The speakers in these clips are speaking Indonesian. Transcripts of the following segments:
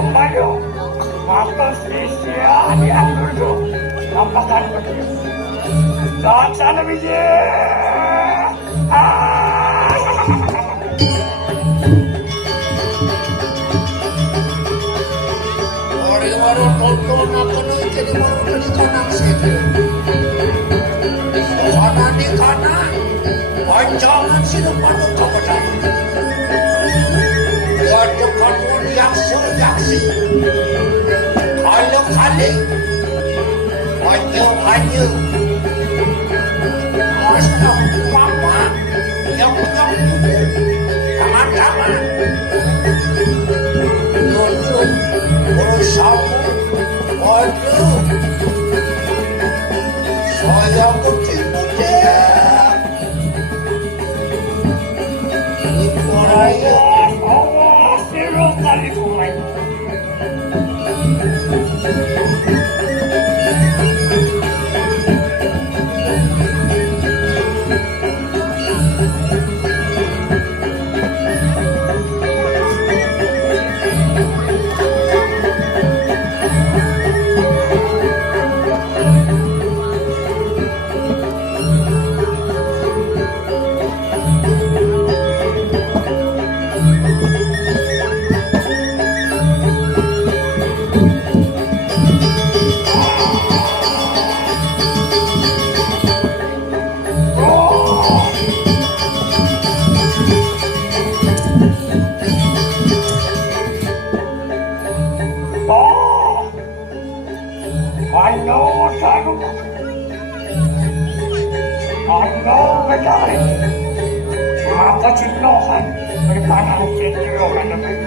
Maju, mampus Asia diatur tuh, nampakan begitu. Dan sana biji. Orang-orang tonton apa nih jadi baru di kanan situ. Kanan di kanan, panjangan sih depan kepada. Depan pun yaksi. Kali, banyak. Masa mama yang jangan. Nunjuk bersama, waduh. Saya kecil-kecil. Itu raya. Kali kumai. Maka cinlokan berpanang cinlokan lebih.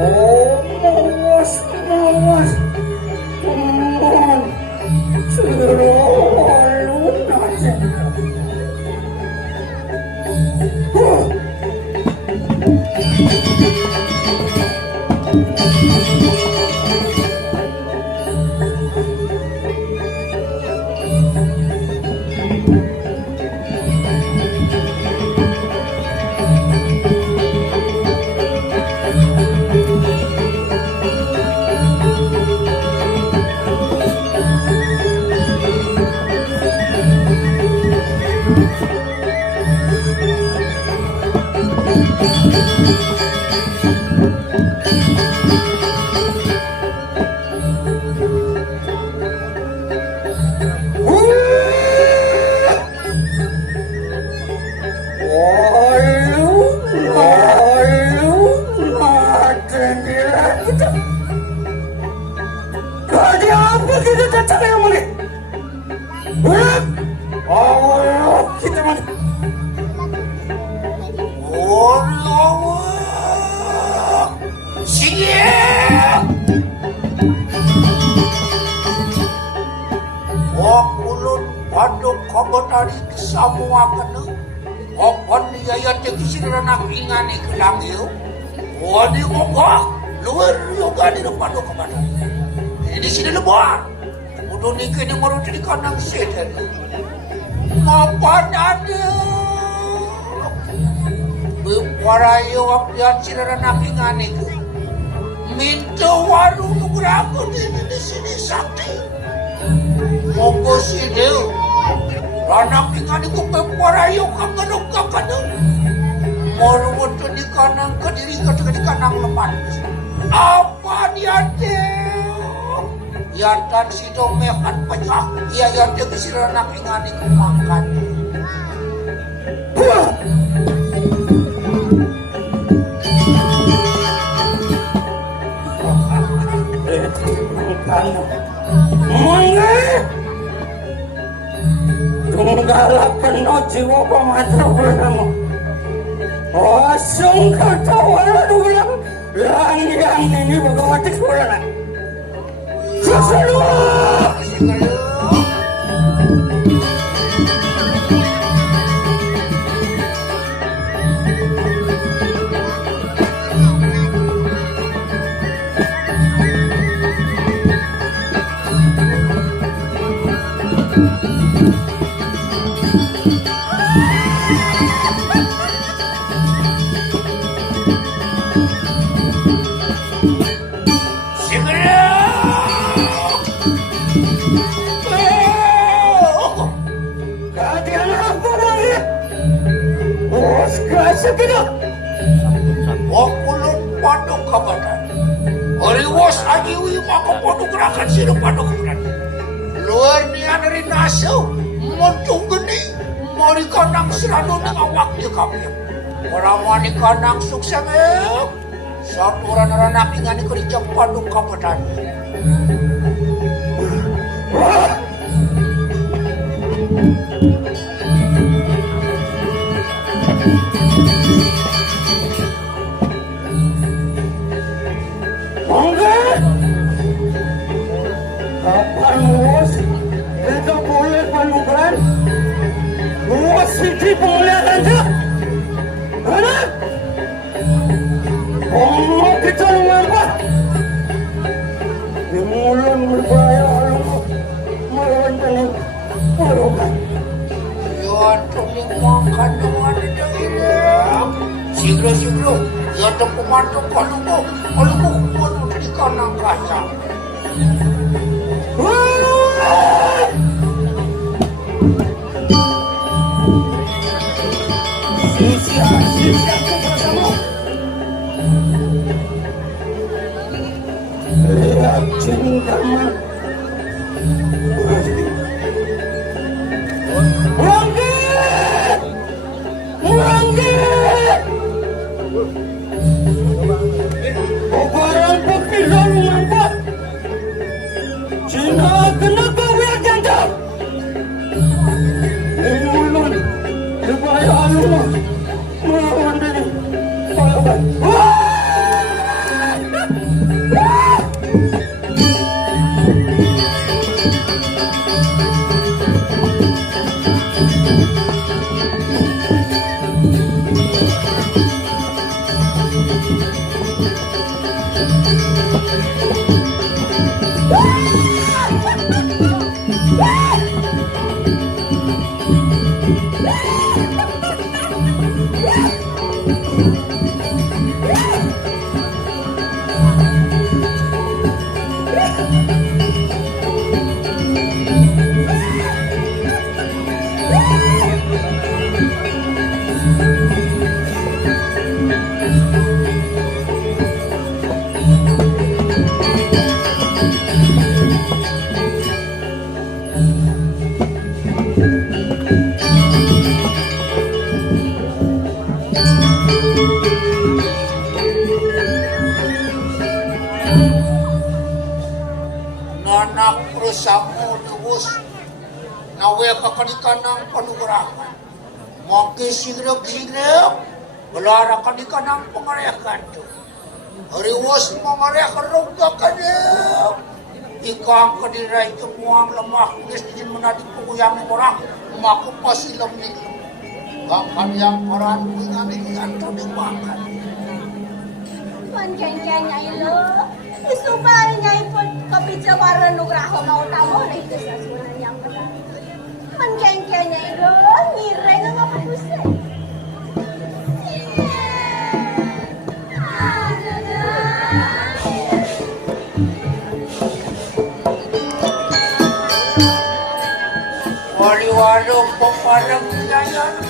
Mawas, mawas. Mohon. Suruh lunasin. Semua kena Opon niaya tegisi renak ingani kelang yu Wadi ngogok Luar yoga di depan do kemana Ini sini lebar Udah nikah ni maru di kanang sedan Mapan ada Beparayo apiat si renak ingani ke Minta warung berapa di sini sakti Monggo sini Anak ingani ko peparayo kanganong kakanong. Maruwon to di kanang kadiri ka di kanang leman. Apa niate? Yantan si domekan pajak. Iya yante kesir anak ingani ko makan. Tunggalakan no jiwa pematra bernama Osong kata wala dulang Lang ini bagawati sekolah Susalu Wakulun padong kabatan. Oriwas agi wi maka padong gerakan sino padong kabatan. Luar niya rin naso. Montong geni. Mari kanang serado na awak di kami. Maramani kanang suksangep. Saturan ranak ingani ko di padong kabatan. Kapan luas? Kita boleh panukan? Luas sini boleh aja. Mana? Oh, kita lupa. Di mulut berbahaya lalu melawan ini panukan. Yon tuli makan dengan ini. Siglo. Ya tempat mantuk kalau mau di kanang kaca. Sisi bersama. Lihat cintamu. Murangge. Barang bukti lalu nampak. Cina kena kawin janda. Mulun, lebay alumah, melawan diri. dosamu luwes nawe kakadikanang panugrahan maki sigreg-sigreg belara kadikanang pengarekan tu hariwas mengarekan roga kadang ikang kadirai kemuang lemah gestin menadi penguyang orang maka pasilam ni bahkan yang peran dengan itu dimakan man keng-keng ilo isubay niya ipon kapitsawaran nugraho mau tamo na ito sa sunan niyang pala man keng-keng ilo ngiray nga nga pagusay wali-walong paparang yayan